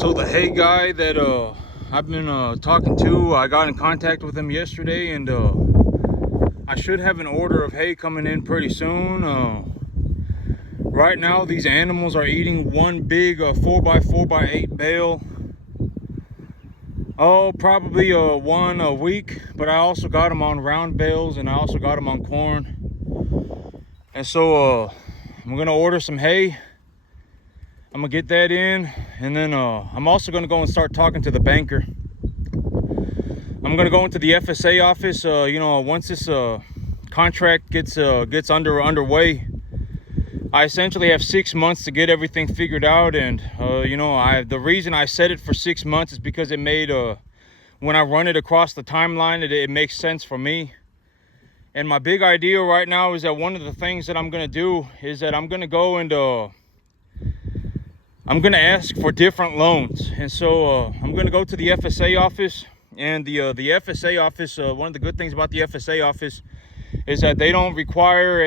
So the hay guy that I've been talking to, I got in contact with him yesterday, and I should have an order of hay coming in pretty soon. Right now, these animals are eating one big 4x4x8 bale. Oh, probably one a week, but I also got them on round bales, and I also got them on corn. And so I'm gonna order some hay. I'm gonna get that in, and then I'm also gonna go and start talking to the banker. I'm gonna go into the FSA office. Once this contract gets underway, I essentially have 6 months to get everything figured out. And the reason I set it for 6 months is because it made when I run it across the timeline, it makes sense for me. And my big idea right now is that one of the things that I'm gonna do is that I'm gonna go and I'm gonna ask for different loans. And so I'm gonna go to the FSA office. And the FSA office, one of the good things about the FSA office is that they don't require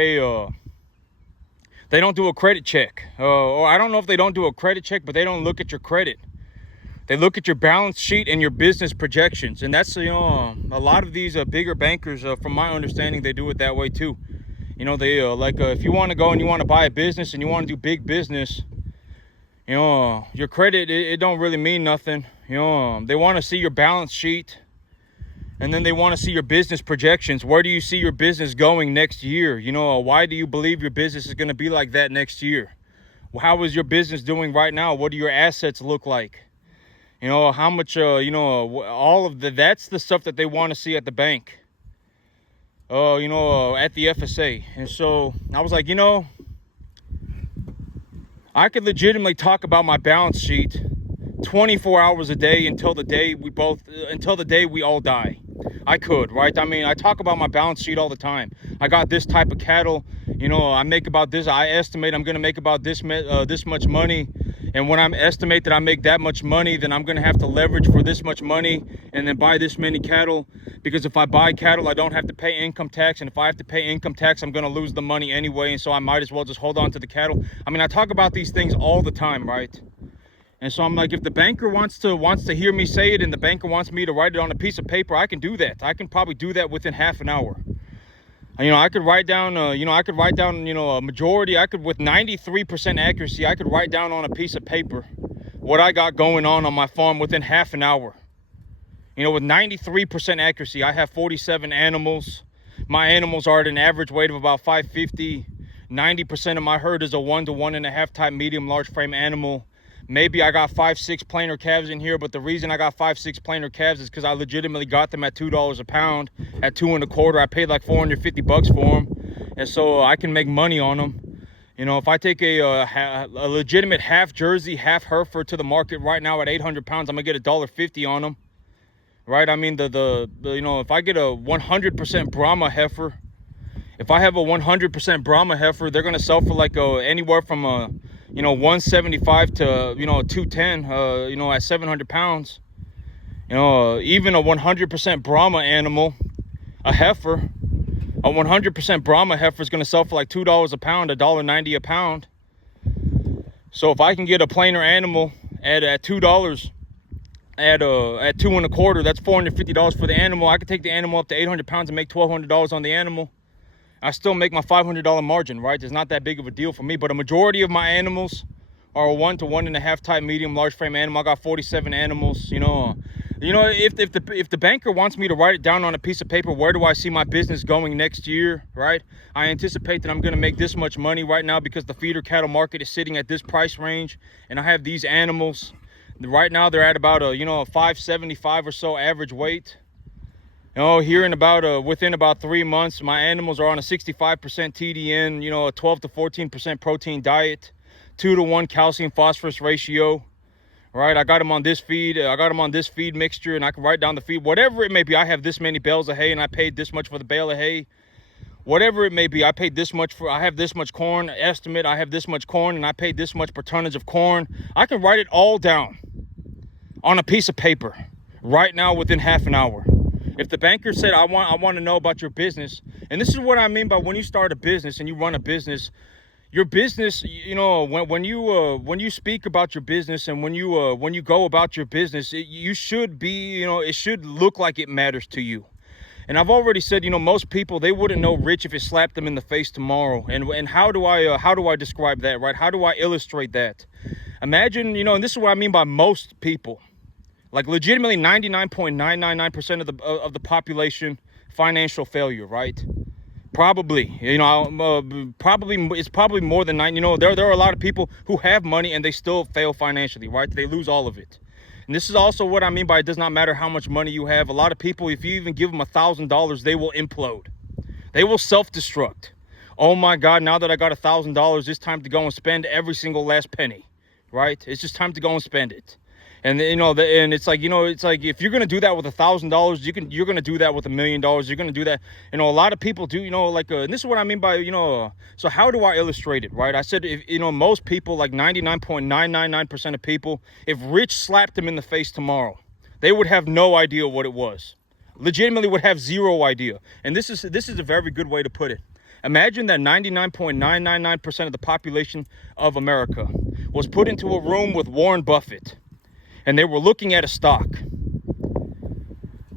they don't do a credit check. Or I don't know if they don't do a credit check, but they don't look at your credit. They look at your balance sheet and your business projections. And that's, a lot of these bigger bankers, from my understanding, they do it that way too. They if you want to go and you want to buy a business and you want to do big business, your credit, it don't really mean nothing. They want to see your balance sheet, and then they want to see your business projections. Where do you see your business going next year? Why do you believe your business is going to be like that next year? How is your business doing right now? What do your assets look like? How much, all of that's the stuff that they want to see at the bank, at the FSA. And so I was like, I could legitimately talk about my balance sheet 24 hours a day until the day we all die. I could, right? I mean, I talk about my balance sheet all the time. I got this type of cattle, I make about this. I estimate I'm going to make about this much money. And when I estimate that I make that much money, then I'm going to have to leverage for this much money and then buy this many cattle. Because if I buy cattle, I don't have to pay income tax. And if I have to pay income tax, I'm going to lose the money anyway. And so I might as well just hold on to the cattle. I mean, I talk about these things all the time, right? And so I'm like, if the banker wants to hear me say it, and the banker wants me to write it on a piece of paper, I can do that. I can probably do that within half an hour. I could write down, a majority. With 93% accuracy, I could write down on a piece of paper what I got going on my farm within half an hour. With 93% accuracy, I have 47 animals. My animals are at an average weight of about 550. 90% of my herd is a 1 to 1.5 type medium large frame animal. Maybe I got 5-6 plainer calves in here, but the reason I got 5-6 plainer calves is because I legitimately got them at $2 a pound. At 2 1/4, I paid like $450 for them, and so I can make money on them. If I take a legitimate half Jersey, half Hereford to the market right now at 800 pounds, I'm gonna get $1.50 on them, right? I mean, if I get a 100% Brahma heifer, if I have a 100% Brahma heifer, they're gonna sell for like anywhere from 175 to 210 at 700 pounds. Even a 100% Brahma animal, a heifer, a 100% Brahma heifer is going to sell for like $2 a pound, $1.90 a pound. So if I can get a plainer animal at $2 at 2 1/4, that's $450 for the animal. I could take the animal up to 800 pounds and make $1,200 on the animal. I still make my $500 margin, right? It's not that big of a deal for me. But a majority of my animals are a 1 to 1.5 type medium large frame animal. I got 47 animals. If the banker wants me to write it down on a piece of paper, where do I see my business going next year, right? I anticipate that I'm going to make this much money right now because the feeder cattle market is sitting at this price range, and I have these animals. Right now they're at about a 575 or so average weight. Here in within about 3 months, my animals are on a 65% TDN, a 12 to 14% protein diet, 2 to 1 calcium phosphorus ratio, right? I got them on this feed. I got them on this feed mixture, and I can write down the feed, whatever it may be. I have this many bales of hay, and I paid this much for the bale of hay. Whatever it may be, I paid this much I have this much corn, estimate, I have this much corn, and I paid this much per tonnage of corn. I can write it all down on a piece of paper right now within half an hour. If the banker said, I want to know about your business, and this is what I mean by when you start a business and you run a business, your business, you know, when you speak about your business, and when you go about your business, you should be, you know, it should look like it matters to you. And I've already said, you know, most people, they wouldn't know rich if it slapped them in the face tomorrow. And how do I describe that, right? How do I illustrate that? Imagine, you know, and this is what I mean by most people. Like legitimately 99.999% of the population, financial failure, right? Probably, you know, it's probably more than 9. You know, there are a lot of people who have money and they still fail financially, right? They lose all of it. And this is also what I mean by it does not matter how much money you have. A lot of people, if you even give them $1,000, they will implode. They will self-destruct. Oh my God, now that I got $1,000, it's time to go and spend every single last penny, right? It's just time to go and spend it. And you know, and it's like, you know, it's like if you're gonna do that with $1,000, you're gonna do that with $1 million. You're gonna do that. You know, a lot of people do. You know, like, and this is what I mean by, you know. So how do I illustrate it, right? I said, if, you know, most people, like 99.999% of people, if Rich slapped them in the face tomorrow, they would have no idea what it was. Legitimately, would have zero idea. And this is a very good way to put it. Imagine that 99.999% of the population of America was put into a room with Warren Buffett, and they were looking at a stock.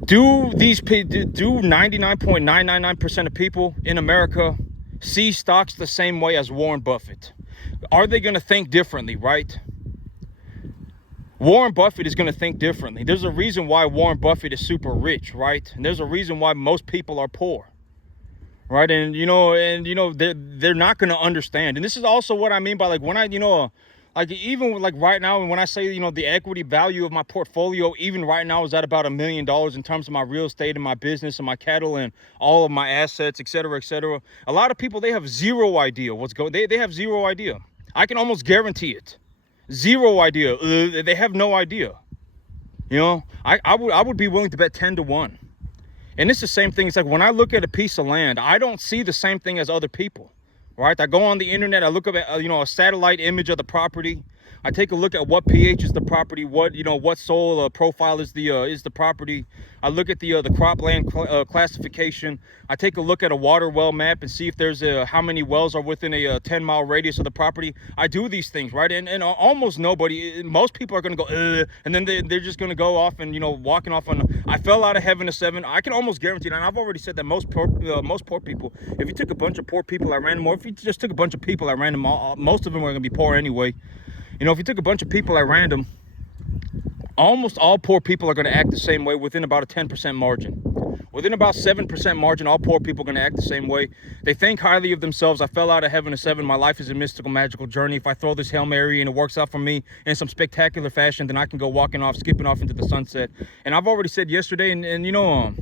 Do 99.999% of people in America see stocks the same way as Warren Buffett? Are they going to think differently, right? Warren Buffett is going to think differently. There's a reason why Warren Buffett is super rich, right? And there's a reason why most people are poor, right? And you know, they're not going to understand. And this is also what I mean by, like, when I, you know, like even like right now, and when I say, you know, the equity value of my portfolio, even right now, is at about $1 million in terms of my real estate and my business and my cattle and all of my assets, et cetera, et cetera. A lot of people, they have zero idea what's going. They have zero idea. I can almost guarantee it. Zero idea. They have no idea. You know, I would be willing to bet 10 to 1. And it's the same thing. It's like when I look at a piece of land, I don't see the same thing as other people. Right, I go on the internet, I look up at, you know, a satellite image of the property. I take a look at what pH is the property, what, you know, what soil profile is the property. I look at the cropland classification. I take a look at a water well map and see if there's how many wells are within a 10-mile radius of the property. I do these things, right? And almost nobody, most people are going to go, and then they're just going to go off and, you know, walking off on, I fell out of heaven at 7. I can almost guarantee that. And I've already said that most poor people, if you took a bunch of poor people at random, or if you just took a bunch of people at random, most of them are going to be poor anyway. You know, if you took a bunch of people at random, almost all poor people are going to act the same way within about a 10% margin. Within about 7% margin, all poor people are going to act the same way. They think highly of themselves. I fell out of heaven at 7. My life is a mystical, magical journey. If I throw this Hail Mary and it works out for me in some spectacular fashion, then I can go walking off, skipping off into the sunset. And I've already said yesterday, and you know,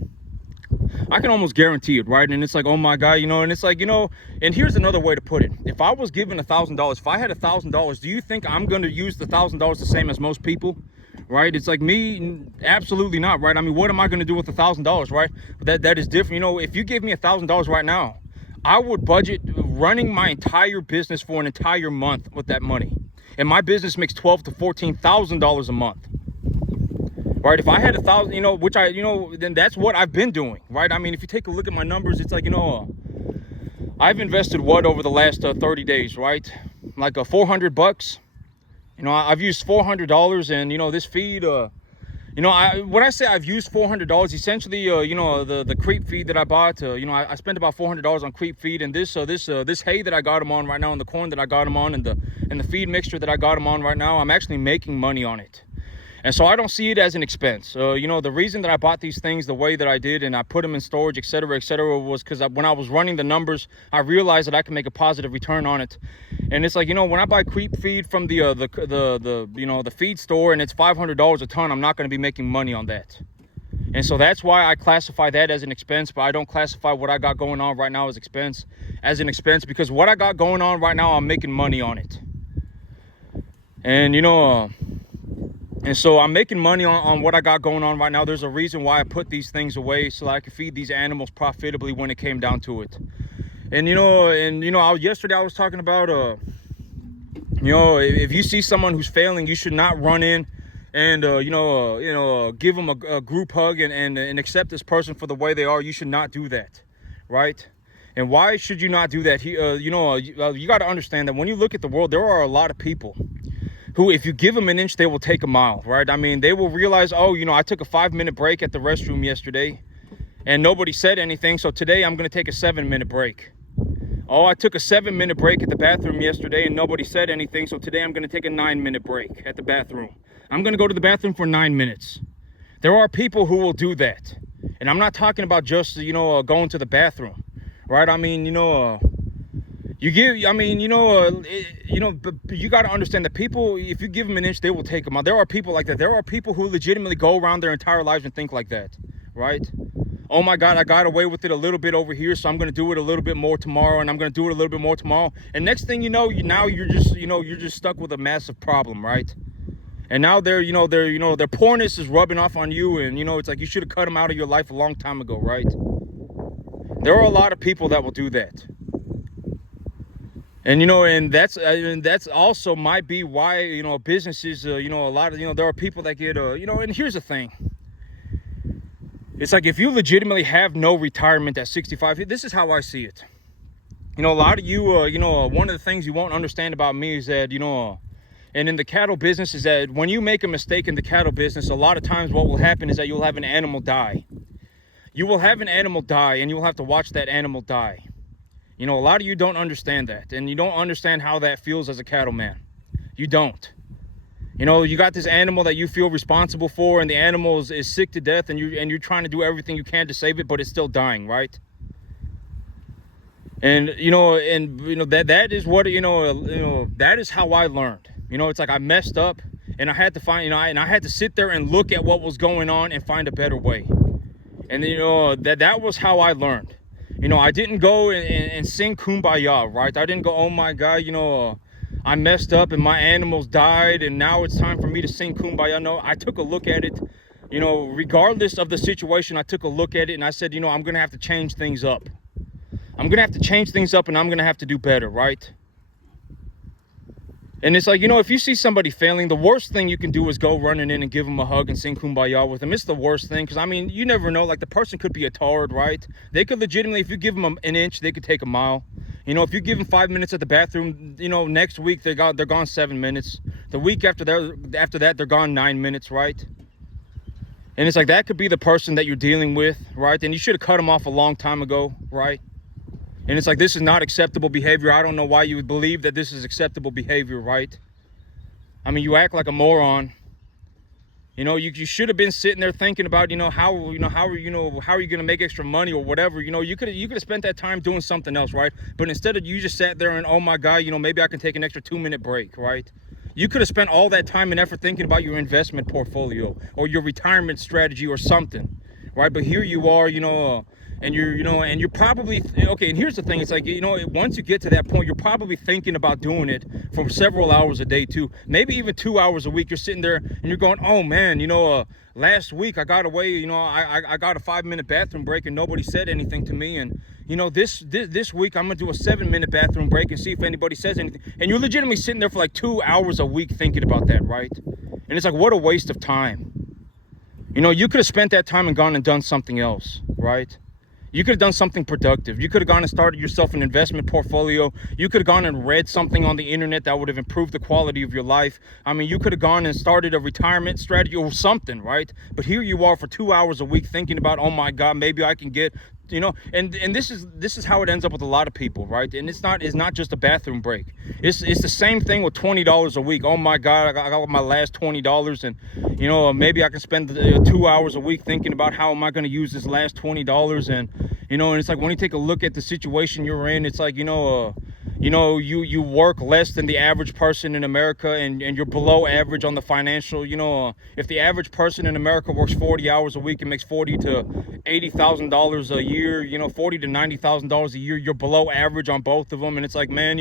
I can almost guarantee it, right? And it's like, oh my God, you know, and it's like, you know, and here's another way to put it. If I was given $1,000, if I had $1,000, do you think I'm going to use the $1,000 the same as most people? Right? It's like me, absolutely not, right? I mean, what am I going to do with $1,000, right? That is different. You know, if you give me $1,000 right now, I would budget running my entire business for an entire month with that money. And my business makes $12,000 to $14,000 a month. Right, if I had 1,000, you know, which I, you know, then that's what I've been doing, right? I mean, if you take a look at my numbers, it's like, you know, I've invested what over the last 30 days, right? Like $400. You know, I've used $400, and you know, this feed, you know, when I say I've used $400, essentially, you know, the creep feed that I bought, you know, I spent about $400 on creep feed, and this hay that I got them on right now, and the corn that I got them on, and the feed mixture that I got them on right now, I'm actually making money on it. And so I don't see it as an expense. You know, the reason that I bought these things the way that I did, and I put them in storage, et cetera, was because when I was running the numbers, I realized that I can make a positive return on it. And it's like, you know, when I buy creep feed from the you know, the feed store, and it's $500 a ton, I'm not going to be making money on that. And so that's why I classify that as an expense, but I don't classify what I got going on right now as an expense, because what I got going on right now, I'm making money on it. And you know, and so I'm making money on what I got going on right now. There's a reason why I put these things away, so I could feed these animals profitably when it came down to it. And you know, yesterday I was talking about, you know, if you see someone who's failing, you should not run in and give them a group hug and accept this person for the way they are. You should not do that, right? And why should you not do that? You got to understand that when you look at the world, there are a lot of people who, if you give them an inch, they will take a mile, right? I mean, they will realize, oh, I took a 5-minute break at the restroom yesterday and nobody said anything, so today I'm going to take a 7-minute break. Oh, I took a 7-minute break at the bathroom yesterday and nobody said anything, so today I'm going to take a 9-minute break at the bathroom. I'm going to go to the bathroom for 9 minutes. There are people who will do that. And I'm not talking about just, going to the bathroom, right? I mean, but you got to understand that people, if you give them an inch, they will take them out. There are people like that. There are people who legitimately go around their entire lives and think like that, right? Oh my God, I got away with it a little bit over here, so I'm going to do it a little bit more tomorrow, and I'm going to do it a little bit more tomorrow. And next thing you know, you're just stuck with a massive problem, right? And now their poorness is rubbing off on you, and it's like you should have cut them out of your life a long time ago, right? There are a lot of people that will do that. And and that's also might be why businesses a lot of there are people that get and here's the thing. It's like if you legitimately have no retirement at 65, this is how I see it. A lot of you one of the things you won't understand about me is that and in the cattle business is that when you make a mistake in the cattle business, a lot of times what will happen is that you'll have an animal die. You will have an animal die and you will have to watch that animal die. A lot of you don't understand that, and you don't understand how that feels as a cattleman. You don't. You got this animal that you feel responsible for, and the animal is sick to death, and you're trying to do everything you can to save it, but it's still dying, right? And that is what that is how I learned. It's like I messed up, and I had to find and I had to sit there and look at what was going on and find a better way. And that was how I learned. I didn't go and sing Kumbaya, right? I didn't go, oh my God, I messed up and my animals died and now it's time for me to sing Kumbaya. No, I took a look at it, regardless of the situation. I took a look at it and I said, I'm going to have to change things up. I'm going to have to change things up and I'm going to have to do better, right? And it's like, if you see somebody failing, the worst thing you can do is go running in and give them a hug and sing Kumbaya with them. It's the worst thing because, you never know. Like, the person could be a tard, right? They could legitimately, if you give them an inch, they could take a mile. If you give them 5 minutes at the bathroom, next week they're gone 7 minutes. The week after that, they're gone 9 minutes, right? And it's like, that could be the person that you're dealing with, right? And you should have cut them off a long time ago, right? And it's like, this is not acceptable behavior. I don't know why you would believe that this is acceptable behavior, right? You act like a moron. You should have been sitting there thinking about, how are you going to make extra money or whatever. You could have spent that time doing something else, right? But instead of, you just sat there and, oh my God, maybe I can take an extra 2-minute break, right? You could have spent all that time and effort thinking about your investment portfolio or your retirement strategy or something, right? But here you are, and you're probably, okay, and here's the thing, it's like, once you get to that point, you're probably thinking about doing it for several hours a day too, maybe even 2 hours a week. You're sitting there and you're going, oh man, last week I got away, I got a 5-minute bathroom break and nobody said anything to me, and this week I'm gonna do a 7-minute bathroom break and see if anybody says anything. And you're legitimately sitting there for like 2 hours a week thinking about that, right? And it's like, what a waste of time. You could have spent that time and gone and done something else, right? You could have done something productive. You could have gone and started yourself an investment portfolio. You could have gone and read something on the internet that would have improved the quality of your life. You could have gone and started a retirement strategy or something, right? But here you are for 2 hours a week thinking about, oh my God, maybe I can get, and this is how it ends up with a lot of people, right? And it's not just a bathroom break. It's the same thing with $20 a week. Oh my God, I got my last $20, and maybe I can spend 2 hours a week thinking about how am I going to use this last $20, and and it's like, when you take a look at the situation you're in, it's like, you work less than the average person in America, and you're below average on the financial. If the average person in America works 40 hours a week and makes $40,000 to $80,000 a year, $40,000 to $90,000 a year, you're below average on both of them. And it's like, man,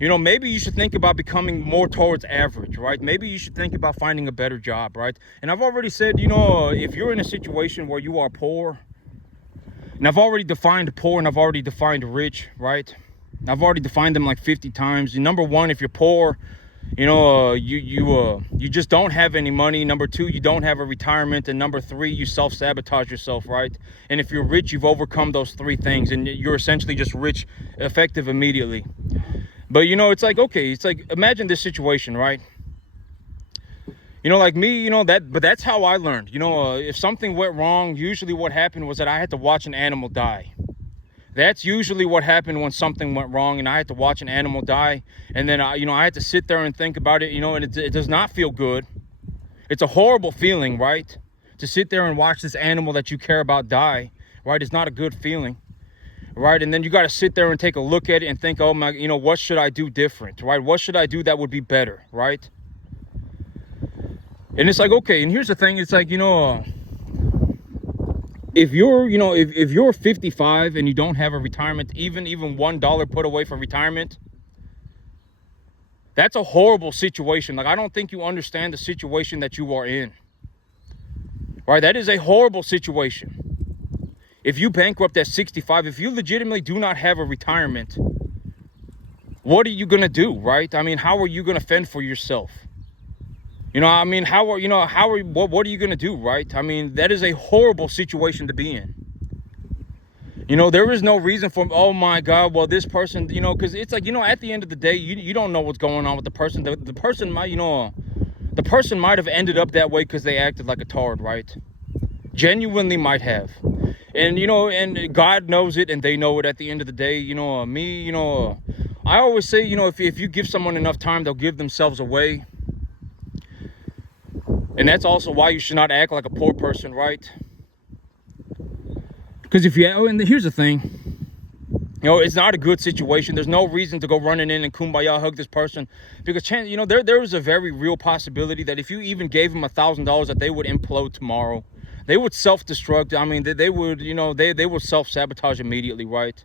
maybe you should think about becoming more towards average, right? Maybe you should think about finding a better job, right? And I've already said, if you're in a situation where you are poor, and I've already defined poor and I've already defined rich, right? I've already defined them like 50 times. Number one, if you're poor, you just don't have any money. Number two, you don't have a retirement. And number three, you self-sabotage yourself, right? And if you're rich, you've overcome those three things, and you're essentially just rich, effective immediately. But it's like, okay, it's like, imagine this situation, right? Like me, but that's how I learned. If something went wrong, usually what happened was that I had to watch an animal die. That's usually what happened when something went wrong and I had to watch an animal die. And then, I had to sit there and think about it, and it does not feel good. It's a horrible feeling, right? To sit there and watch this animal that you care about die, right? It's not a good feeling, right? And then you got to sit there and take a look at it and think, oh my, what should I do different, right? What should I do that would be better, right? And it's like, okay, and here's the thing. It's like, if you're, if you're 55 and you don't have a retirement, even $1 put away for retirement, that's a horrible situation. Like, I don't think you understand the situation that you are in, right? That is a horrible situation. If you bankrupt at 65, if you legitimately do not have a retirement, what are you going to do, right? I mean, how are you going to fend for yourself? I mean, what are you going to do, right? I mean, that is a horrible situation to be in. There is no reason for, oh my God, well, this person, because it's like, at the end of the day, you don't know what's going on with the person. The person might, the person might have ended up that way because they acted like a tard, right? Genuinely might have. And, and God knows it and they know it at the end of the day. I always say, if you give someone enough time, they'll give themselves away. And that's also why you should not act like a poor person, right? Because and here's the thing, it's not a good situation. There's no reason to go running in and kumbaya hug this person, because there is a very real possibility that if you even gave them $1,000, that they would implode tomorrow. They would self-destruct. I mean, they would, they would self-sabotage immediately, right?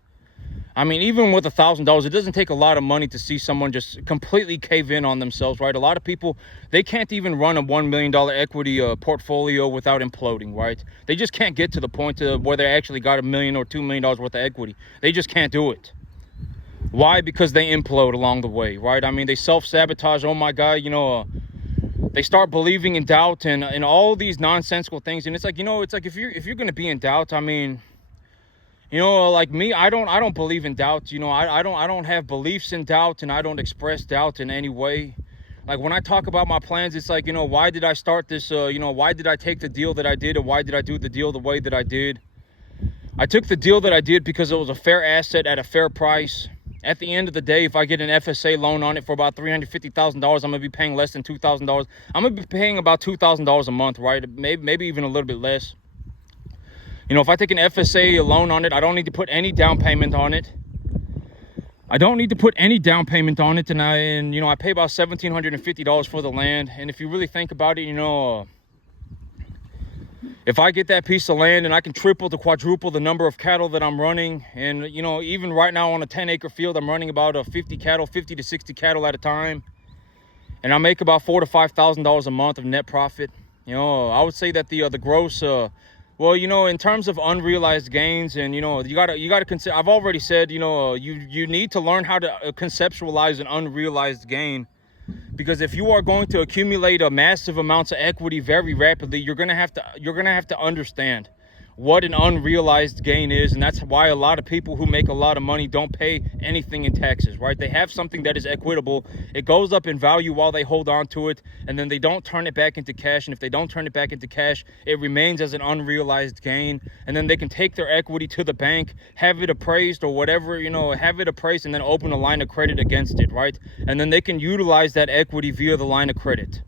I mean, even with $1,000, it doesn't take a lot of money to see someone just completely cave in on themselves, right? A lot of people, they can't even run a $1 million equity portfolio without imploding, right? They just can't get to the point where they actually got $1 million or $2 million worth of equity. They just can't do it. Why? Because they implode along the way, right? I mean, they self-sabotage. Oh my God, they start believing in doubt and all these nonsensical things. And it's like, it's like if you're going to be in doubt, I mean, like me, I don't believe in doubt. I don't have beliefs in doubt, and I don't express doubt in any way. Like, when I talk about my plans, it's like, why did I start this? Why did I take the deal that I did, and why did I do the deal the way that I did? I took the deal that I did because it was a fair asset at a fair price. At the end of the day, if I get an FSA loan on it for about $350,000, I'm going to be paying less than $2,000. I'm going to be paying about $2,000 a month, right? Maybe even a little bit less. If I take an FSA loan on it, I don't need to put any down payment on it. And I pay about $1,750 for the land. And if you really think about it, if I get that piece of land and I can triple to quadruple the number of cattle that I'm running, and even right now on a 10-acre field, I'm running about 50 to 60 cattle at a time, and I make about $4,000 to $5,000 a month of net profit. I would say that the gross. Well, in terms of unrealized gains, and you gotta consider. I've already said, you need to learn how to conceptualize an unrealized gain, because if you are going to accumulate a massive amounts of equity very rapidly, you're gonna have to understand what an unrealized gain is. And that's why a lot of people who make a lot of money don't pay anything in taxes, right? They have something that is equitable. It goes up in value while they hold on to it, and then they don't turn it back into cash. And if they don't turn it back into cash, it remains as an unrealized gain. And then they can take their equity to the bank, have it appraised or whatever, have it appraised, and then open a line of credit against it, right? And then they can utilize that equity via the line of credit.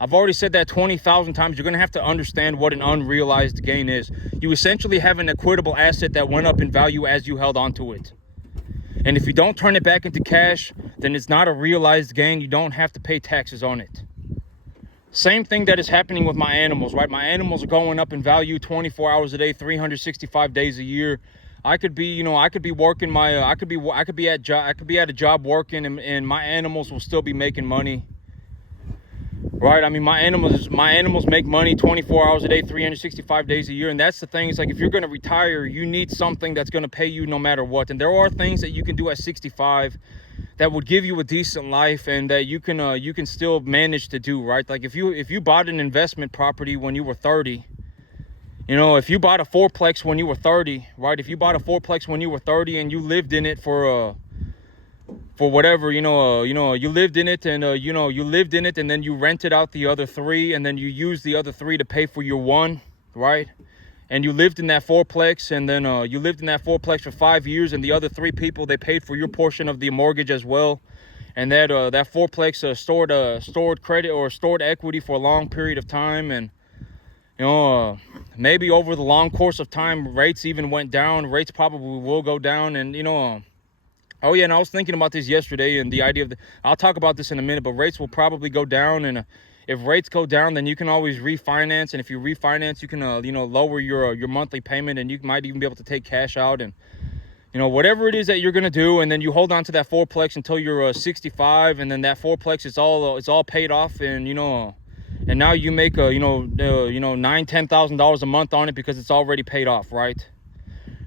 I've already said that 20,000 times. You're going to have to understand what an unrealized gain is. You essentially have an equitable asset that went up in value as you held on to it. And if you don't turn it back into cash, then it's not a realized gain. You don't have to pay taxes on it. Same thing that is happening with my animals, right? My animals are going up in value 24 hours a day, 365 days a year. I could be working I could be at a job working, and my animals will still be making money. Right, I mean, my animals make money 24 hours a day, 365 days a year. And that's the thing. It's like, if you're going to retire, you need something that's going to pay you no matter what. And there are things that you can do at 65 that would give you a decent life and that you can still manage to do, right? Like if you bought an investment property when you were 30, you know, if you bought a fourplex when you were 30, right? If you bought a fourplex when you were 30 and you lived in it for whatever, you lived in it and you lived in it and then you rented out the other 3 and then you used the other 3 to pay for your one, right? And you lived in that fourplex and then you lived in that fourplex for 5 years and the other 3 people, they paid for your portion of the mortgage as well. And that fourplex stored credit or stored equity for a long period of time. And maybe over the long course of time, rates even went down. Rates probably will go down. And oh yeah, and I was thinking about this yesterday, and the idea of I'll talk about this in a minute, but rates will probably go down. And if rates go down, then you can always refinance. And if you refinance, you can lower your monthly payment, and you might even be able to take cash out and whatever it is that you're gonna do. And then you hold on to that fourplex until you're 65, and then that fourplex it's all paid off. And and now you make $9,000-$10,000 a month on it because it's already paid off, right?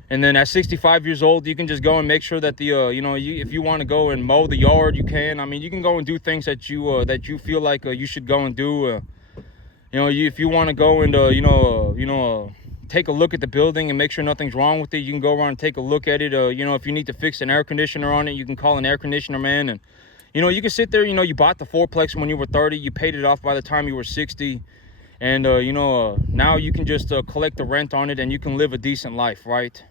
And then at 65 years old, you can just go and make sure that if you want to go and mow the yard, you can. I mean, you can go and do things that you feel like you should go and do. If you want to go and take a look at the building and make sure nothing's wrong with it, you can go around and take a look at it. If you need to fix an air conditioner on it, you can call an air conditioner man. And you can sit there. You bought the fourplex when you were 30, you paid it off by the time you were 60, and now you can just collect the rent on it and you can live a decent life, right?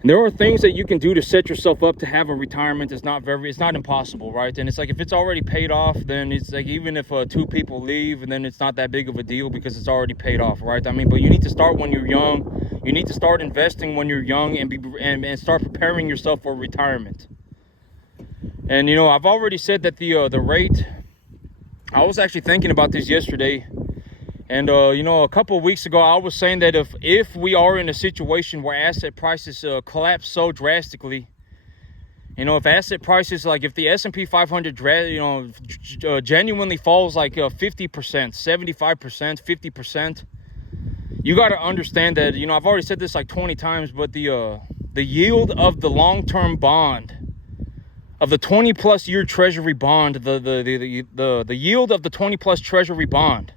And there are things that you can do to set yourself up to have a retirement. It's not impossible, right? And it's like if it's already paid off, then it's like even if 2 people leave, and then it's not that big of a deal because it's already paid off, right? I mean, but you need to start when you're young. You need to start investing when you're young and start preparing yourself for retirement. And I've already said that the rate. I was actually thinking about this yesterday. And, a couple of weeks ago, I was saying that if we are in a situation where asset prices collapse so drastically, if asset prices, like if the S&P 500, genuinely falls like 50%, 75%, 50%, you got to understand that, I've already said this like 20 times, but the yield of the long-term bond, of the 20-plus year treasury bond, the yield of the 20-plus treasury bond,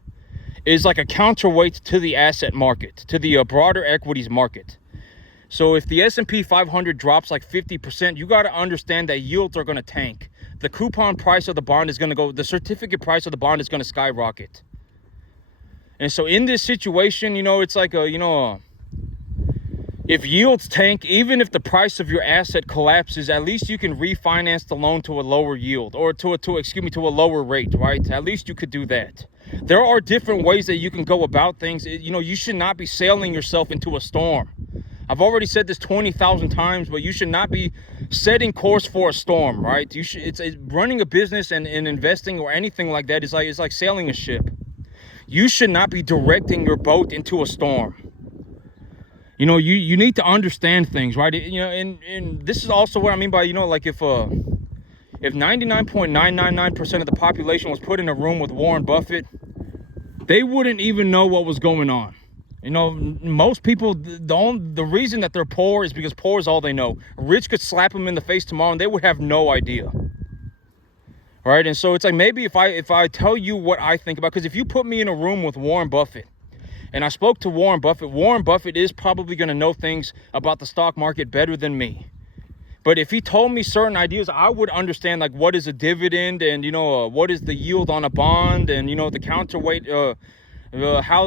is like a counterweight to the asset market, to the broader equities market. So if the S&P 500 drops like 50%, you got to understand that yields are going to tank. The coupon price of the bond is going to go, the certificate price of the bond is going to skyrocket. And so in this situation, it's like if yields tank, even if the price of your asset collapses, at least you can refinance the loan to a lower yield, or to a lower rate, right? At least you could do that. There are different ways that you can go about things. You should not be sailing yourself into a storm. I've already said this 20,000 times, but you should not be setting course for a storm, right? It's running a business and investing or anything like that is like sailing a ship. You should not be directing your boat into a storm. You need to understand things, right? And this is also what I mean by, like if 99.999% of the population was put in a room with Warren Buffett, they wouldn't even know what was going on. Most people, the reason that they're poor is because poor is all they know. Rich could slap them in the face tomorrow and they would have no idea. Right? And so it's like, maybe if I tell you what I think about, because if you put me in a room with Warren Buffett, and I spoke to Warren Buffett is probably going to know things about the stock market better than me. But if he told me certain ideas, I would understand, like, what is a dividend, and what is the yield on a bond, and the counterweight, how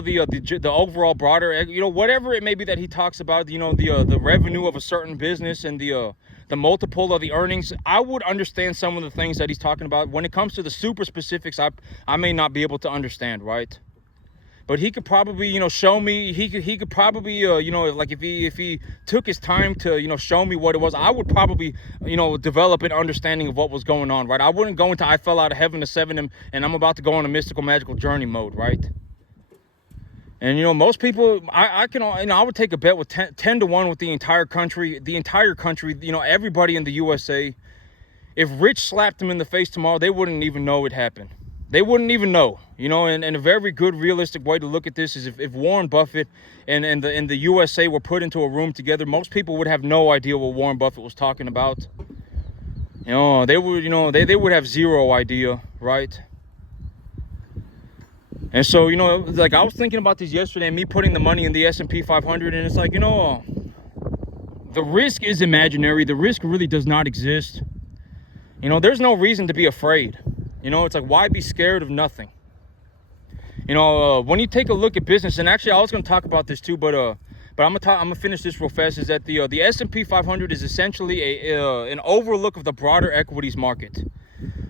the overall broader, whatever it may be that he talks about, the revenue of a certain business and the multiple of the earnings. I would understand some of the things that he's talking about. When it comes to the super specifics, I may not be able to understand, right? But he could probably, show me. He could probably, like if he took his time to, show me what it was, I would probably, develop an understanding of what was going on, right? I wouldn't go into I fell out of heaven to seven and I'm about to go on a mystical, magical journey mode, right? And most people, I would take a bet with 10 to 1 with the entire country, everybody in the USA. If Rich slapped them in the face tomorrow, they wouldn't even know it happened. They wouldn't even know, and a very good realistic way to look at this is if Warren Buffett and the USA were put into a room together, most people would have no idea what Warren Buffett was talking about. They would, they would have zero idea, right? And so, like I was thinking about this yesterday, and me putting the money in the S&P 500, and it's like, the risk is imaginary. The risk really does not exist. There's no reason to be afraid. It's like, why be scared of nothing? When you take a look at business, and actually I was going to talk about this too, but I'm gonna finish this real fast. Is that the S&P 500 is essentially an overlook of the broader equities market.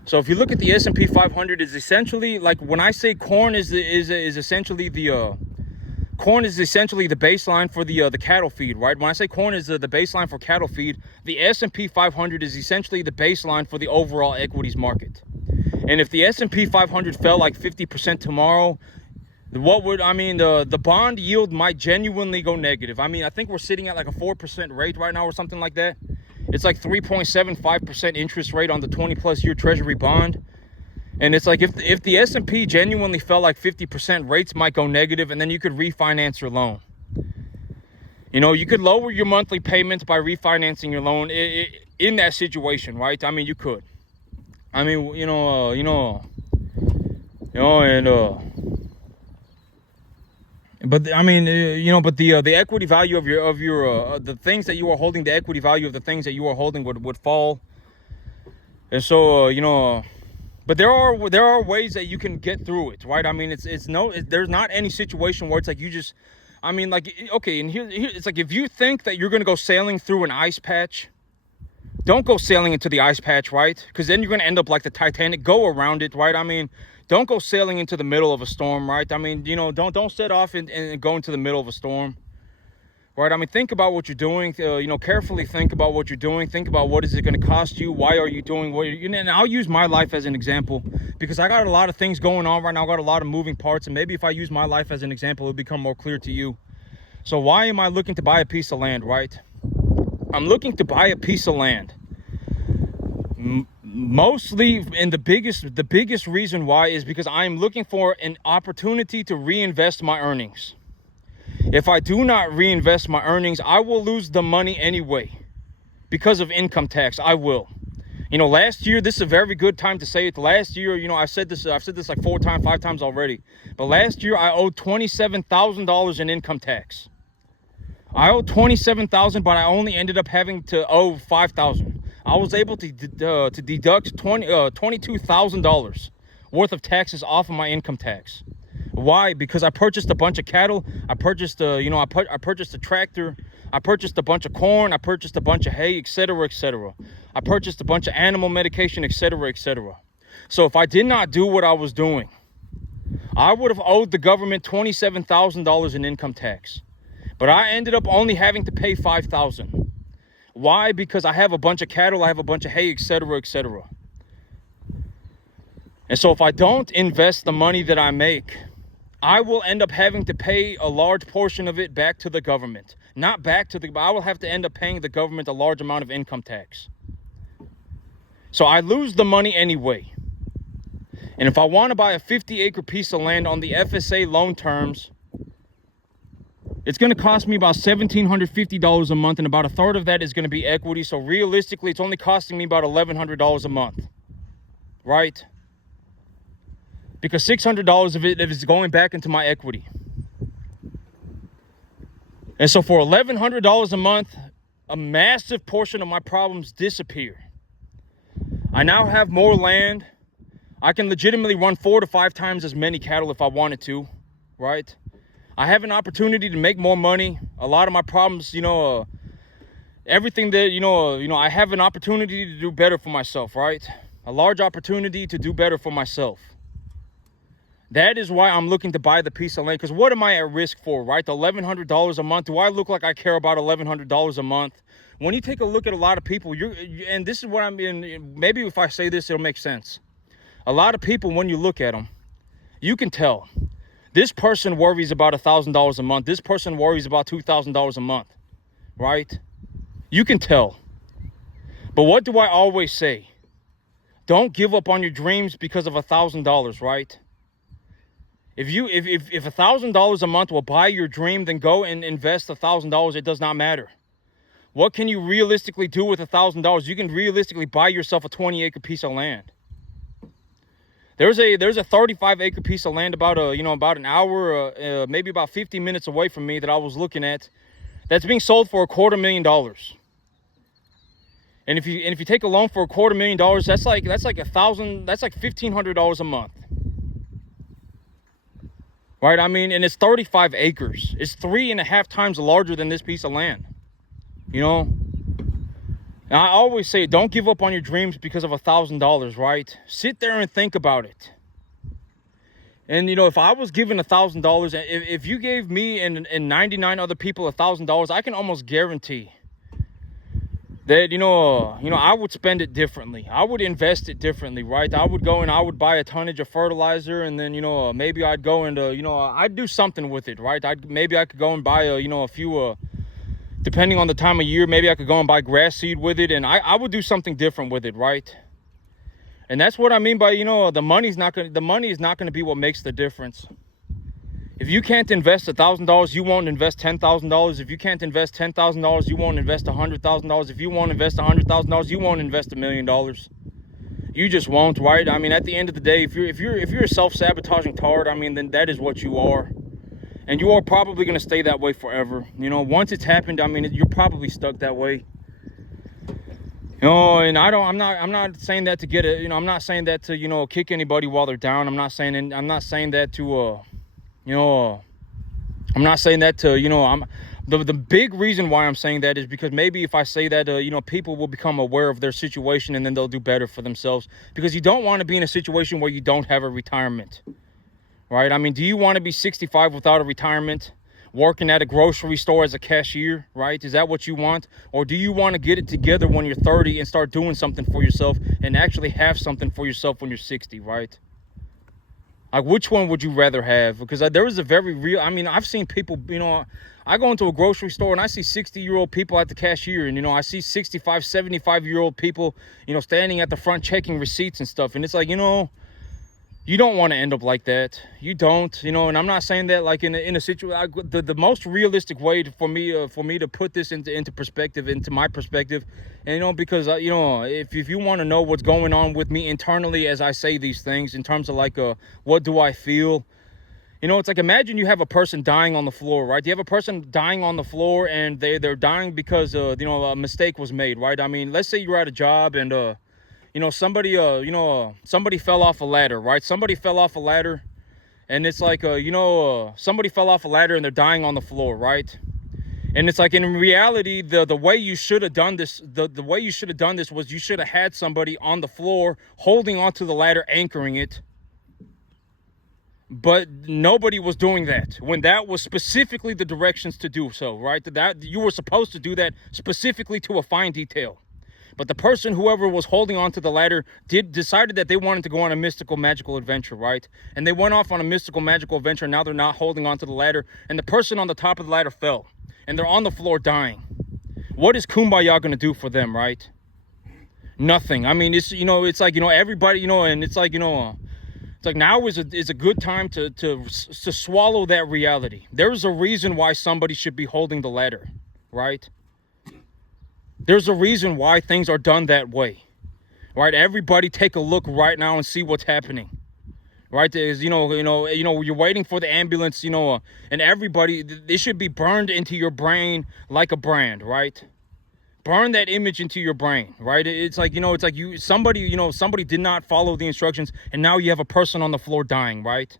So if you look at the S&P 500, is essentially, like, when I say corn is essentially the baseline for the cattle feed, right? When I say corn is the baseline for cattle feed, the S&P 500 is essentially the baseline for the overall equities market. And if the S&P 500 fell like 50% tomorrow, the bond yield might genuinely go negative. I think we're sitting at like a 4% rate right now or something like that. It's like 3.75% interest rate on the 20+ year treasury bond. And it's like, if the S&P genuinely fell like 50%, rates might go negative, and then you could refinance your loan. You could lower your monthly payments by refinancing your loan in that situation, right? You could. But the equity value of your the things that you are holding, the equity value of the things that you are holding would fall. And so, but there are ways that you can get through it, right? There's not any situation where it's like you just, okay, and here it's like, if you think that you're gonna go sailing through an ice patch, don't go sailing into the ice patch, right? Because then you're gonna end up like the Titanic. Go around it, right? Don't go sailing into the middle of a storm, right? Don't set off and go into the middle of a storm, right? Think about what you're doing. Carefully think about what you're doing. Think about, what is it going to cost you? Why are you doing what you're, and I'll use my life as an example, because I got a lot of things going on right now. I got a lot of moving parts, and maybe if I use my life as an example, it'll become more clear to you. So why am I looking to buy a piece of land, right? I'm looking to buy a piece of land. Mostly, and the biggest reason why is because I'm looking for an opportunity to reinvest my earnings. If I do not reinvest my earnings, I will lose the money anyway because of income tax. I will. Last year, this is a very good time to say it. Last year, I've said this like 5 times already, but last year I owed $27,000 in income tax. I owed $27,000, but I only ended up having to owe $5,000. I was able to deduct $22,000 worth of taxes off of my income tax. Why? Because I purchased a bunch of cattle. I purchased I purchased a tractor. I purchased a bunch of corn. I purchased a bunch of hay, etc., etc. I purchased a bunch of animal medication, etc., etc. So if I did not do what I was doing, I would have owed the government $27,000 in income tax. But I ended up only having to pay $5,000. Why? Because I have a bunch of cattle, I have a bunch of hay, etc., etc. And so if I don't invest the money that I make, I will end up having to pay a large portion of it back to the government. Not back to I will have to end up paying the government a large amount of income tax. So I lose the money anyway. And if I want to buy a 50-acre piece of land on the FSA loan terms, it's going to cost me about $1,750 a month, and about a third of that is going to be equity. So realistically, it's only costing me about $1,100 a month, right? Because $600 of it is going back into my equity. And so for $1,100 a month, a massive portion of my problems disappear. I now have more land. I can legitimately run 4 to 5 times as many cattle if I wanted to, right? I have an opportunity to make more money. A lot of my problems, everything that, I have an opportunity to do better for myself, right? A large opportunity to do better for myself. That is why I'm looking to buy the piece of land. Because what am I at risk for, right? The $1,100 a month. Do I look like I care about $1,100 a month? When you take a look at a lot of people, and this is what I'm in. Maybe if I say this, it'll make sense. A lot of people, when you look at them, you can tell. This person worries about $1,000 a month. This person worries about $2,000 a month, right? You can tell. But what do I always say? Don't give up on your dreams because of $1,000, right? If $1,000 a month will buy your dream, then go and invest $1,000. It does not matter. What can you realistically do with $1,000? You can realistically buy yourself a 20-acre piece of land. There's a 35-acre piece of land about an hour, maybe about 50 minutes away from me that I was looking at, that's being sold for $250,000. And if you take a loan for $250,000, that's like $1,500 a month. Right? I mean, and it's 35 acres. It's 3.5 times larger than this piece of land. You know? And I always say, don't give up on your dreams because of $1,000, right? Sit there and think about it. And, you know, if I was given $1,000, if you gave me and 99 other people $1,000, I can almost guarantee that, you know, I would spend it differently. I would invest it differently, right? I would go and I would buy a tonnage of fertilizer, and then, you know, maybe I'd go and, I'd do something with it, right? Maybe I could go and buy, a few, depending on the time of year, maybe I could go and buy grass seed with it, and I would do something different with it, right? And that's what I mean by, the money is not going to be what makes the difference. If you can't invest $1,000, you won't invest $10,000. If you can't invest $10,000, you won't invest $100,000. If you won't invest $100,000, you won't invest $1 million. You just won't, right? I mean, at the end of the day, if you're a self-sabotaging tard, I mean, then that is what you are, and you are probably going to stay that way forever. You know, once it's happened, I mean, you're probably stuck that way. You know, and I'm not saying that to get it. I'm not saying that to kick anybody while they're down. I'm not saying that to I'm not saying that to, the big reason why I'm saying that is because maybe if I say that, people will become aware of their situation, and then they'll do better for themselves, because you don't want to be in a situation where you don't have a retirement, right? I mean, do you want to be 65 without a retirement, working at a grocery store as a cashier, right? Is that what you want? Or do you want to get it together when you're 30 and start doing something for yourself and actually have something for yourself when you're 60, right? Like, which one would you rather have? Because there is a very real, I mean, I've seen people, I go into a grocery store and I see 60-year-old people at the cashier, and, I see 65, 75-year-old people, standing at the front checking receipts and stuff. And it's like, you don't want to end up like that. You don't, and I'm not saying that like in a situation. The most realistic way for me to put this into perspective, into my perspective, and because if you want to know what's going on with me internally as I say these things, in terms of like what do I feel, it's like, imagine you have a person dying on the floor, right? You have a person dying on the floor, and they're dying because a mistake was made, right? I mean, let's say you're at a job and somebody fell off a ladder, right? Somebody fell off a ladder, and it's like, somebody fell off a ladder and they're dying on the floor, right? And it's like, in reality, the way you should have done this, the way you should have done this was you should have had somebody on the floor holding onto the ladder, anchoring it. But nobody was doing that when that was specifically the directions to do so, right? That you were supposed to do that specifically to a fine detail. But the person, whoever was holding onto the ladder, decided that they wanted to go on a mystical, magical adventure, right? And they went off on a mystical, magical adventure. And now they're not holding onto the ladder. And the person on the top of the ladder fell. And they're on the floor dying. What is Kumbaya going to do for them, right? Nothing. I mean, it's, it's like, everybody, and it's like, it's like now is a good time to swallow that reality. There's a reason why somebody should be holding the ladder, right? There's a reason why things are done that way, right? Everybody take a look right now and see what's happening, right? There's, you're waiting for the ambulance, and everybody, it should be burned into your brain like a brand, right? Burn that image into your brain, right? It's like, somebody did not follow the instructions, and now you have a person on the floor dying, right?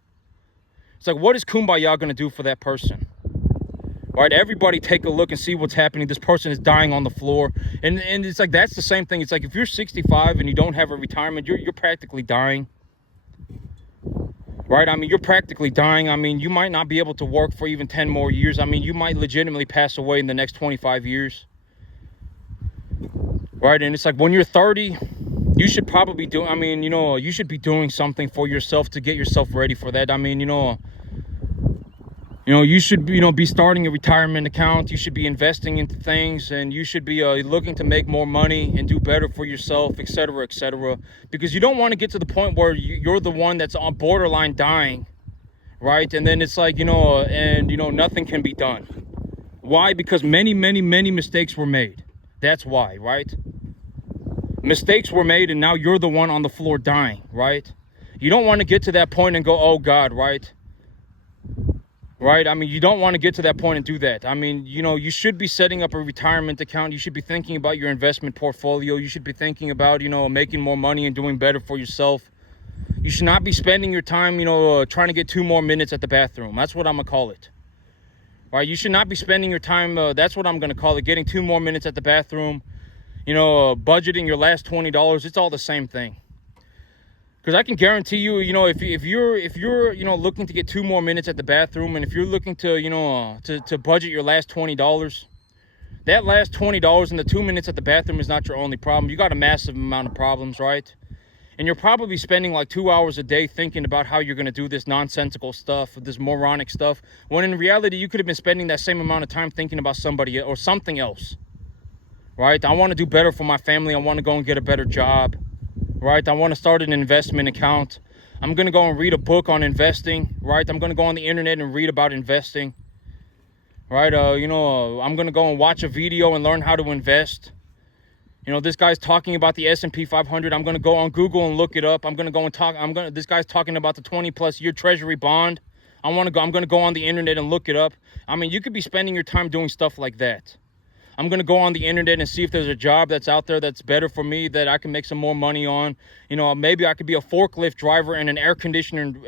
It's like, what is Kumbaya going to do for that person? Right, everybody take a look and see what's happening. This person is dying on the floor. And it's like, that's the same thing. It's like, if you're 65 and you don't have a retirement, you're practically dying. Right? I mean, you're practically dying. I mean, you might not be able to work for even 10 more years. I mean, you might legitimately pass away in the next 25 years. Right? And it's like, when you're 30, you should probably do, you should be doing something for yourself to get yourself ready for that. I mean, you should, be starting a retirement account. You should be investing into things, and you should be looking to make more money and do better for yourself, etc., etc. Because you don't want to get to the point where you're the one that's on borderline dying, right? And then it's like, nothing can be done. Why? Because many, many, many mistakes were made. That's why, right? Mistakes were made, and now you're the one on the floor dying, right? You don't want to get to that point and go, oh God, right? Right? I mean, you don't want to get to that point and do that. I mean, you know, you should be setting up a retirement account. You should be thinking about your investment portfolio. You should be thinking about, you know, making more money and doing better for yourself. You should not be spending your time, you know, trying to get 2 more minutes at the bathroom. That's what I'm going to call it. Right? You should not be spending your time, that's what I'm going to call it, getting 2 more minutes at the bathroom. You know, budgeting your last $20. It's all the same thing. Because I can guarantee you, you know, if you're you know, looking to get 2 more minutes at the bathroom, and if you're looking to, you know, to budget your last $20, that last $20 and the 2 minutes at the bathroom is not your only problem. You got a massive amount of problems, right? And you're probably spending like 2 hours a day thinking about how you're going to do this nonsensical stuff, this moronic stuff, when in reality you could have been spending that same amount of time thinking about somebody or something else, right? I want to do better for my family. I want to go and get a better job. Right? I want to start an investment account. I'm going to go and read a book on investing, right? I'm going to go on the internet and read about investing, right? You know, I'm going to go and watch a video and learn how to invest. You know, this guy's talking about the S&P 500. I'm going to go on Google and look it up. I'm going to go and talk. This guy's talking about the 20+ year treasury bond. I'm going to go on the internet and look it up. I mean, you could be spending your time doing stuff like that. I'm going to go on the internet and see if there's a job that's out there that's better for me, that I can make some more money on. You know, maybe I could be a forklift driver in an air-conditioned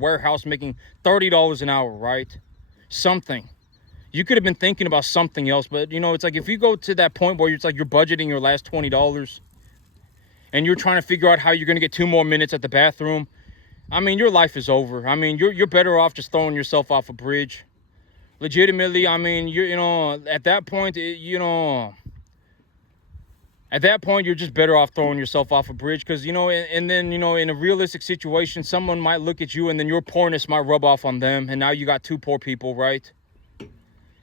warehouse making $30 an hour, right? Something. You could have been thinking about something else, but, you know, it's like if you go to that point where it's like you're budgeting your last $20 and you're trying to figure out how you're going to get 2 more minutes at the bathroom, I mean, your life is over. I mean, you're better off just throwing yourself off a bridge. Legitimately, I mean, you know, at that point, you know, at that point, you're just better off throwing yourself off a bridge because, you know, and then, you know, in a realistic situation, someone might look at you and then your poorness might rub off on them. And now you got 2 poor people, right?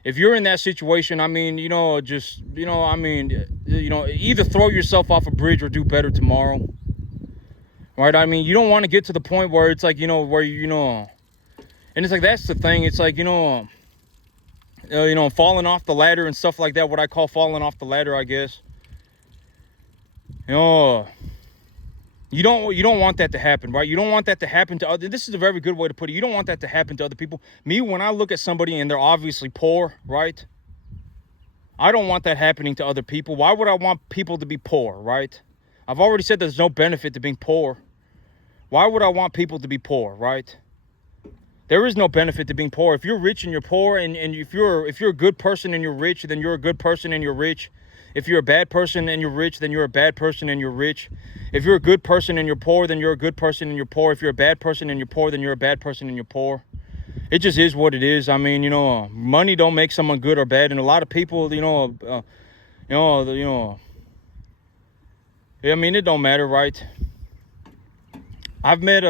If you're in that situation, I mean, you know, just, you know, I mean, you know, either throw yourself off a bridge or do better tomorrow. Right? I mean, you don't want to get to the point where it's like, you know, where, you know, and it's like, that's the thing. It's like, you know, falling off the ladder and stuff like that, what I call falling off the ladder, I guess. You know, you don't want that to happen, right? You don't want that to happen to other. This is a very good way to put it. You don't want that to happen to other people. Me, when I look at somebody and they're obviously poor, right? I don't want that happening to other people. Why would I want people to be poor, right? I've already said there's no benefit to being poor. Why would I want people to be poor, right? There is no benefit to being poor. If you're rich and you're poor, and if you're a good person and you're rich, then you're a good person and you're rich. If you're a bad person and you're rich, then you're a bad person and you're rich. If you're a good person and you're poor, then you're a good person and you're poor. If you're a bad person and you're poor, then you're a bad person and you're poor. It just is what it is. I mean, you know, money don't make someone good or bad, and a lot of people, you know, I mean, it don't matter, right? I've met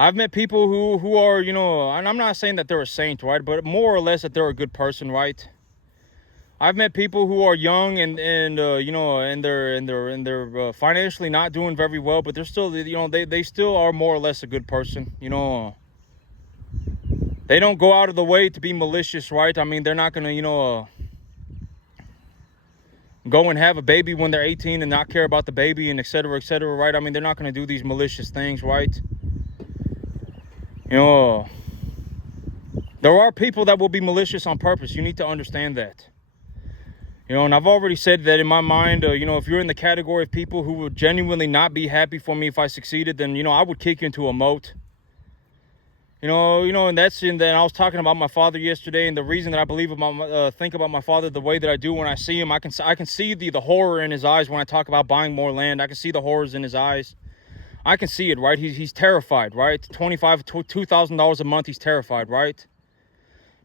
I've met people who are, you know, and I'm not saying that they're a saint, right? But more or less that they're a good person, right? I've met people who are young and you know, and they're financially not doing very well, but they're still, you know, they still are more or less a good person, you know. They don't go out of the way to be malicious, right? I mean, they're not gonna, you know, go and have a baby when they're 18 and not care about the baby and et cetera, right? I mean, they're not gonna do these malicious things, right? You know, there are people that will be malicious on purpose. You need to understand that. You know, and I've already said that in my mind, you know, if you're in the category of people who would genuinely not be happy for me if I succeeded, then, you know, I would kick you into a moat. You know, and then I was talking about my father yesterday, and the reason that I think about my father the way that I do when I see him, I can see the horror in his eyes when I talk about buying more land. I can see the horrors in his eyes. I can see it, right? He's terrified, right? $2,000 a month, he's terrified, right?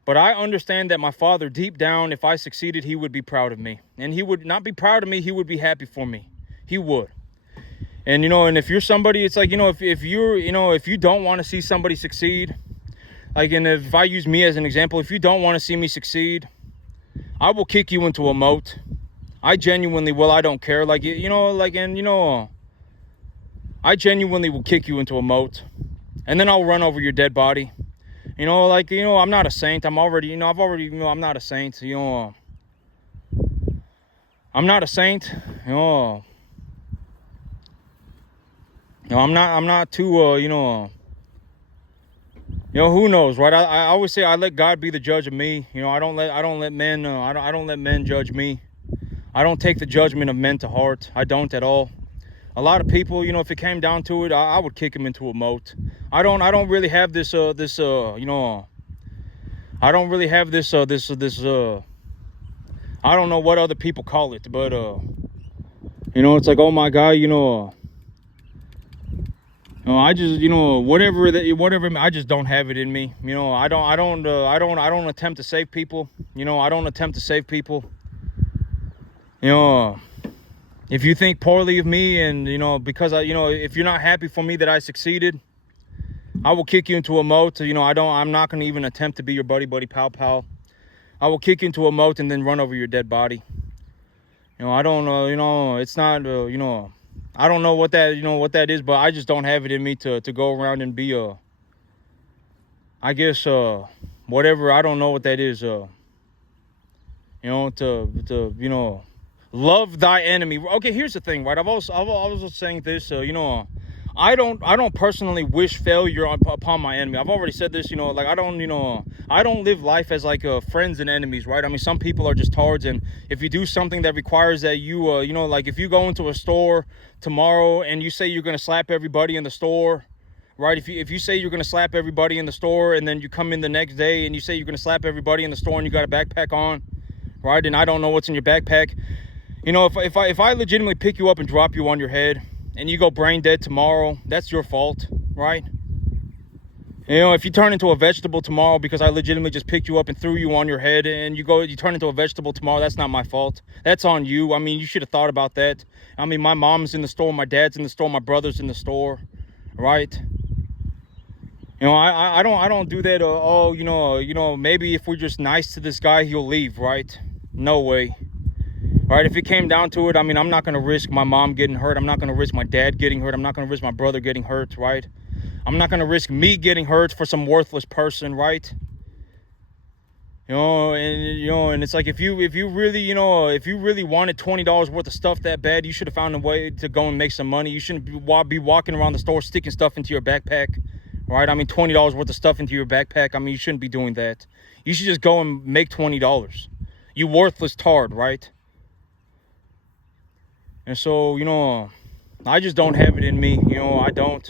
But I understand that my father, deep down, if I succeeded, he would be proud of me. And he would not be proud of me, he would be happy for me. He would. And, you know, and if you're somebody, it's like, you know, if you're, you know, if you don't want to see somebody succeed, like, and if I use me as an example, if you don't want to see me succeed, I will kick you into a moat. I genuinely will. I don't care. Like, you know, like, and, you know, I genuinely will kick you into a moat, and then I'll run over your dead body. You know, like, you know, I'm not a saint. I'm not a saint. You know, I'm not a saint, I'm not too, who knows, right? I always say I let God be the judge of me. I don't let men, I don't let men judge me. I don't take the judgment of men to heart. I don't at all. A lot of people, if it came down to it, I would kick them into a moat. I don't really have this, I don't really have this, I don't know what other people call it, but, it's like, oh my God, I just, whatever, I just don't have it in me. I don't attempt to save people. I don't attempt to save people. If you think poorly of me and, because if you're not happy for me that I succeeded, I will kick you into a moat. I'm not going to even attempt to be your buddy, pal. I will kick you into a moat and then run over your dead body. I don't, it's not, I don't know what that is, but I just don't have it in me to go around and be I guess, whatever, I don't know what that is, love thy enemy. Okay, here's the thing, right? I was saying this, I don't personally wish failure upon my enemy. I've already said this, like I don't live life as like friends and enemies, right? I mean, some people are just tards, and if you do something that requires that you, like if you go into a store tomorrow and you say you're gonna slap everybody in the store, right? If you say you're gonna slap everybody in the store, and then you come in the next day and you say you're gonna slap everybody in the store and you got a backpack on, right? And I don't know what's in your backpack. If I legitimately pick you up and drop you on your head, and you go brain dead tomorrow, that's your fault, right? If you turn into a vegetable tomorrow because I legitimately just picked you up and threw you on your head, and you turn into a vegetable tomorrow, that's not my fault. That's on you. I mean, you should have thought about that. I mean, my mom's in the store, my dad's in the store, my brother's in the store, right? I don't do that. Maybe if we're just nice to this guy, he'll leave, right? No way. Right, if it came down to it, I mean, I'm not going to risk my mom getting hurt. I'm not going to risk my dad getting hurt. I'm not going to risk my brother getting hurt, right? I'm not going to risk me getting hurt for some worthless person, right? And it's like if you really wanted $20 worth of stuff that bad, you should have found a way to go and make some money. You shouldn't be walking around the store sticking stuff into your backpack, right? I mean, $20 worth of stuff into your backpack. I mean, you shouldn't be doing that. You should just go and make $20. You worthless tard, right? And so, I just don't have it in me. I don't,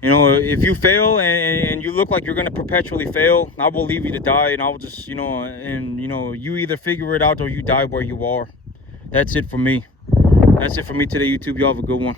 if you fail and you look like you're going to perpetually fail, I will leave you to die, and I will just, you either figure it out or you die where you are. That's it for me. That's it for me today, YouTube. Y'all have a good one.